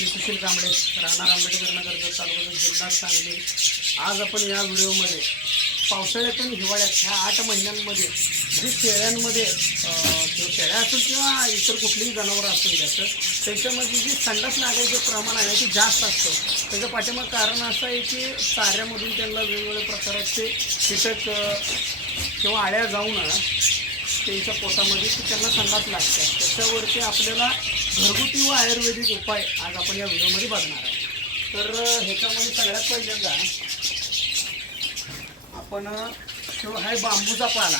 मी सुशील कांबळे राहणार आंबेडकर नगर तालुक्याचा जिल्हा सांगली. आज आपण या व्हिडिओमध्ये पावसाळ्यातून हिवाळ्यात ह्या आठ महिन्यांमध्ये जे शेळ्यांमध्ये किंवा शेळ्या असेल किंवा इतर कुठलीही जनावरं असतील जास्त त्याच्यामध्ये जी संडास लागायचं प्रमाण आहे ते जास्त असतं. त्याचं पाठीमाग कारण असं आहे की चाऱ्यामधून त्यांना वेगवेगळ्या प्रकारचे कीटक किंवा आळ्या जाऊन त्यांच्या पोटामध्ये की त्यांना संडास लागते. त्याच्यावरती आपल्याला घरगुती व आयुर्वेदिक उपाय आज आपण या व्हिडिओमध्ये बघणार आहे तर ह्याच्यामध्ये सगळ्यात पहिल्यांदा आपण अं, तो आहे बांबूचा पाला.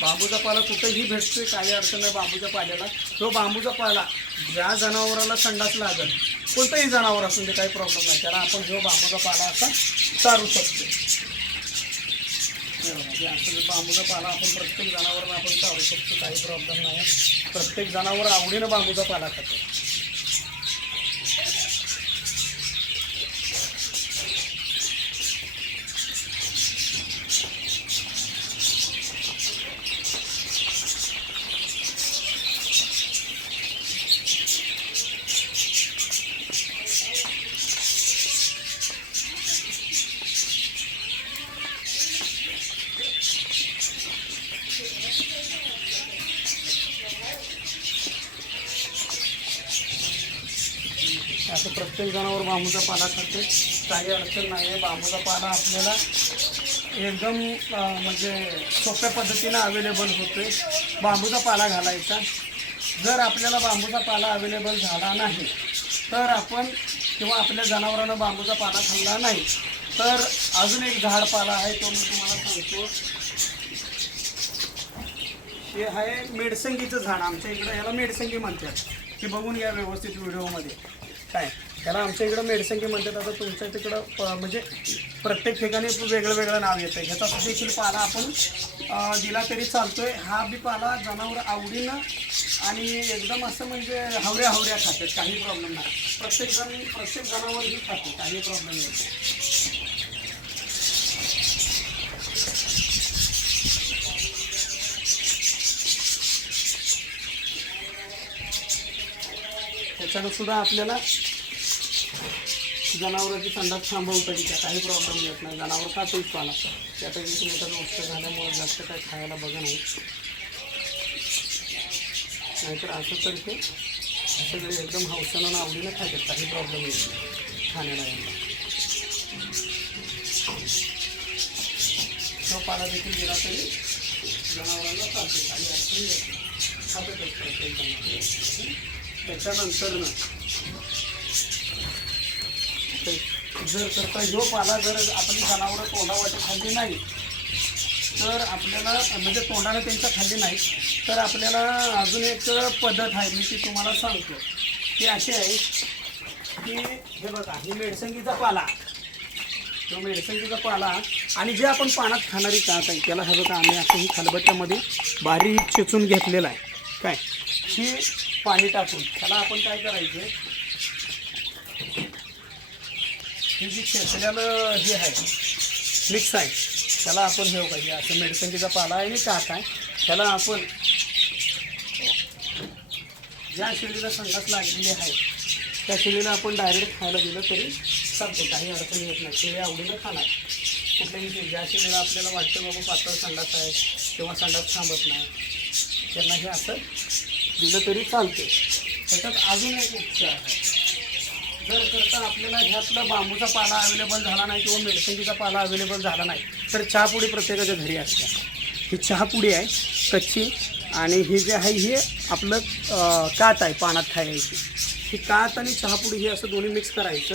बांबूचा पाला कुठेही भेटतोय काही अडचण नाही बांबूच्या पाल्याला. तो बांबूचा पाला ज्या जनावराला संडास लागेल कोणतंही जनावर असून ते काही प्रॉब्लेम नाही. त्याला आपण जो बांबूचा पाला असा चारू शकतो. असं बांबूचा पाला आपण प्रत्येक जनावरांना आपण चालू शकतो काही प्रॉब्लेम नाही. प्रत्येक जनावर आवडीनं बांबूचा पाला खातो असं प्रत्येक जनावर बांबूचा पाला खाते काही अडचण नाही आहे बांबूचा पाला आपल्याला एकदम म्हणजे सोप्या पद्धतीनं अवेलेबल होते बांबूचा पाला घालायचा. जर आपल्याला बांबूचा पाला अवेलेबल झाला नाही तर आपण किंवा आपल्या जनावरांना बांबूचा पाला खाल्ला नाही तर अजून एक झाड पाला आहे तो मी तुम्हाला सांगतो. हे आहे मेडसंगीचं झाड. आमच्या इकडं याला मेडसंगी म्हणतात. की बघून या व्यवस्थित व्हिडिओमध्ये. काय? त्याला आमच्या इकडं मेडसंगी म्हणतात आता तुमच्या तिकडं प- म्हणजे प्रत्येक ठिकाणी वेगळं वेगळं नाव येतं ह्याचा देखील पाला आपण दिला तरी चालतोय. हा बी पाला जनावर आवडीनं आणि एकदम असं म्हणजे हवऱ्या हवऱ्या खातात काही प्रॉब्लेम नाही. प्रत्येक जण प्रत्येक जनावर ही खाते काही प्रॉब्लेम नाही. त्याच्यानं सुद्धा आपल्याला जनावरांची संडास थांबवता येते काही प्रॉब्लेम येत नाही. जनावर खातोच पाला त्यापैकी तुम्ही नष्ट झाल्यामुळे जास्त काही खायला बघा नाही. नाहीतर असं तर ते सगळे एकदम हौसानं आवडीने आवडीनं खातात काही प्रॉब्लेम येत नाही खाण्याला यांना तो पाला देखील गेला तरी जनावरांना चालते काही अडचण येत नाही. खातच प्रत्येक त्याच्यानंतर ना ते जर करता ह्यो पाला जर आपली जनावरं तोंडावाटे खाल्ली नाही तर आपल्याला म्हणजे तोंडाने त्यांच्या खाल्ली नाही तर आपल्याला अजून एक पद्धत आहे मी ती तुम्हाला सांगतो. ती अशी आहे की हे बघा ही मेडसंगीचा पाला. तो मेडसंगीचा पाला आणि जे आपण पानात खाणारी कात आहे त्याला हे बघा आम्ही असं ही खलबत्त्यामध्ये बारीक चेचून घेतलेला आहे. काय? ही पाणी टाकून. त्याला आपण काय करायचं हे जी खेचलेलं हे आहे. मिक्स आहे. त्याला आपण हे पाहिजे. असं मेडिसिनचा पाला आहे आणि काक आहे. त्याला आपण ज्या शिडीला संडास लागलेली आहे त्या शिडीला आपण डायरेक्ट खायला दिलं तरी चालतो. काही अडचण येत नाही. शेळी आवडीनं खाणार. कुठल्याही ज्या शेळीला आपल्याला वाटतं बाबा पातळ संडास आहे किंवा संडास थांबत नाही त्यांना हे असं दिलं तरी चालते. त्याच्यात अजून एक उपचार आहे. जर करता आपल्याला ह्यातला बांबूचा पाला अवेलेबल झाला नाही किंवा मेडसंगीचा पाला अवेलेबल झाला नाही तर चहापुडी प्रत्येकाच्या घरी असते. ही चहापुडी आहे कच्ची आणि ही जे आहे हे आपलं काच कात आहे पानात खायची. ही कात आणि चहापुडी हे असं दोन्ही मिक्स करायचं.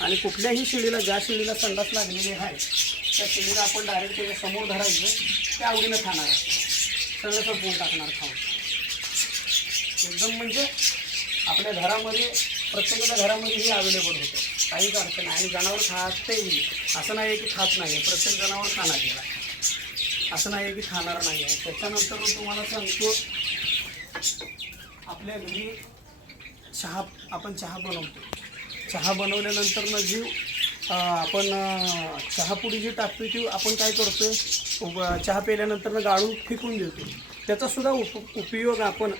आणि कुठल्याही शिडीला ज्या शिडीला संडास लागलेली आहे त्या शिडीला आपण डायरेक्ट त्याच्यासमोर धरायचं. ते आवडीनं खाणार आहे सगळं संपवून टाकणार खाऊन. एकदम म्हणजे आपल्या घरामध्ये प्रत्येकाच्या घरामध्ये हे अवेलेबल होतं. काहीच अडचण नाही. आणि जनावर खातही असं नाही आहे की खात नाही. आहे प्रत्येक जनावर खाणार गेला असं नाही आहे की खाणार नाही आहे. त्याच्यानंतर मग तुम्हाला सांगतो आपल्या घरी चहा आपण चहा बनवतो. चहा बनवल्यानंतर ना जी आपण चहापुडी जी टाकतो ती आपण काय करतो चहा प्यायल्यानंतर गाळून फेकून देतो त्याचासुद्धा उप उपयोग आपण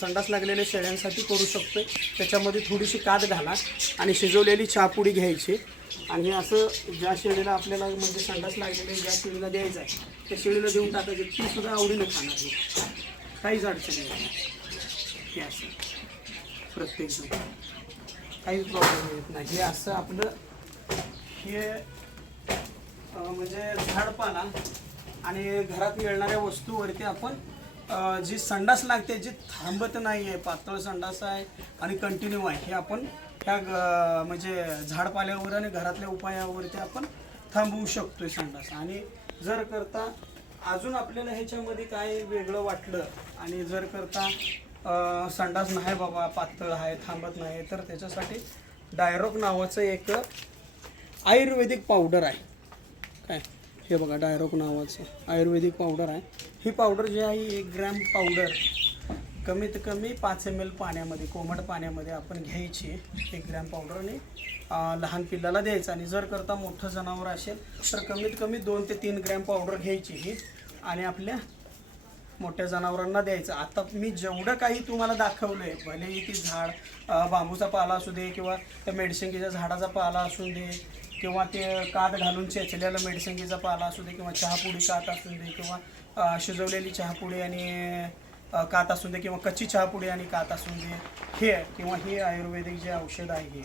संडास लागलेल्या शेळ्यांसाठी करू शकतो त्याच्यामध्ये थोडीशी कात घाला आणि शिजवलेली चहापुडी घ्यायची. आणि असं ज्या शेळीला आपल्याला म्हणजे संडास लागलेले ज्या शेळीला द्यायचं आहे त्या शेळीला देऊन टाकायचे. ती सुद्धा आवडीनं खाणार काहीच अडचण नाही. हे असं. प्रत्येकजण काहीच प्रॉब्लेम येत नाही. हे असं आपलं हे म्हणजे झाडपाला आणि घरात मिळणाऱ्या वस्तूवरती आपण जी संडास लागते जी थांबत नाही आहे पातळ संडास आहे आणि कंटिन्यू आहे हे आपण ह्या ग- म्हणजे झाडपाल्यावर आणि घरातल्या उपायावरती आपण थांबवू शकतो संडास. आणि जर करता अजून आपल्याला ह्याच्यामध्ये काय वेगळं वाटलं आणि जर करता संडास नाही बाबा पातळ आहे थांबत नाही तर त्याच्यासाठी डायरॉक नावाचं एक आयुर्वेदिक पावडर आहे. काय? हे बघा डायरोक नावाचं. आयुर्वेदिक पावडर आहे. ही पावडर जी आहे एक ग्रॅम पावडर कमीत कमी पाच एम एल पाण्यामध्ये कोमट पाण्यामध्ये आपण घ्यायची एक ग्रॅम पावडर आणि लहान पिल्लाला द्यायचं. आणि जर करता मोठं जनावर असेल तर कमीत कमी दोन ते तीन ग्रॅम पावडर घ्यायची ही. आणि आपल्या मोठ्या जनावरांना द्यायचं. आता मी जेवढं काही तुम्हाला दाखवलं आहे भलेही ती झाड बांबूचा पाला असू दे किंवा त्या मेडसिंगीच्या झाडाचा पाला असू दे किंवा ते कात घालून चेचलेला मेडसिंगीचा पाला असू दे किंवा चहापुडी कात असू दे किंवा शिजवलेली चहापुडी आणि कात असू दे किंवा कच्ची चहापुडी आणि कात असू दे हे किंवा हे आयुर्वेदिक जे औषध आहे हे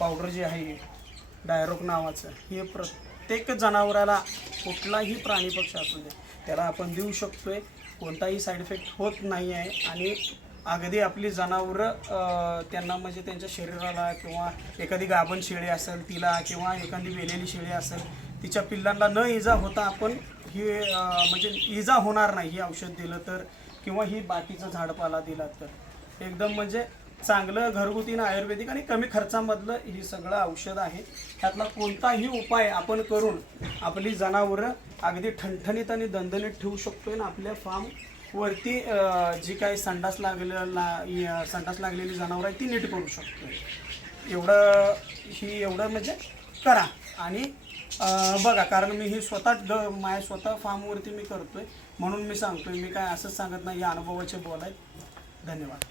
पावडर जे आहे डायरोक नावाचं हे प्रत्येक जनावराला कुठलाही प्राणी पक्षी असू दे त्याला आपण देऊ शकतो आहे कोणताही साईड इफेक्ट होत नाही आहे आणि अगदी आपली जनावरं त्यांना म्हणजे त्यांच्या शरीराला किंवा एखादी गाभण शेळी असेल तिला किंवा एखादी वेलेली शेळी असेल तिच्या पिल्लांना न इजा होता आपण ही म्हणजे इजा होणार नाही हे औषध दिलं तर किंवा ही बाकीचं झाडपाला दिला तर. एकदम म्हणजे चांगलं घरगुतीनं आयुर्वेदिक आणि कमी खर्चामधलं हे सगळं औषध आहे. त्यातला कोणताही उपाय आपण करून आपली जनावरं अगदी ठणठणीत आणि दणदणीत ठेवू शकतो आणि आपल्या फार्म वरती जी काही संडास लागलेला संडास लागलेली जनावरं आहे ती नीट करू शकतो. एवढं ही एवढं म्हणजे करा. आणि बघा कारण मी ही स्वतः ड माझ्या स्वतः फार्मवरती मी करतोय. म्हणून मी सांगतोय मी काय असंच सांगत नाही या अनुभवाचे बोलाय धन्यवाद.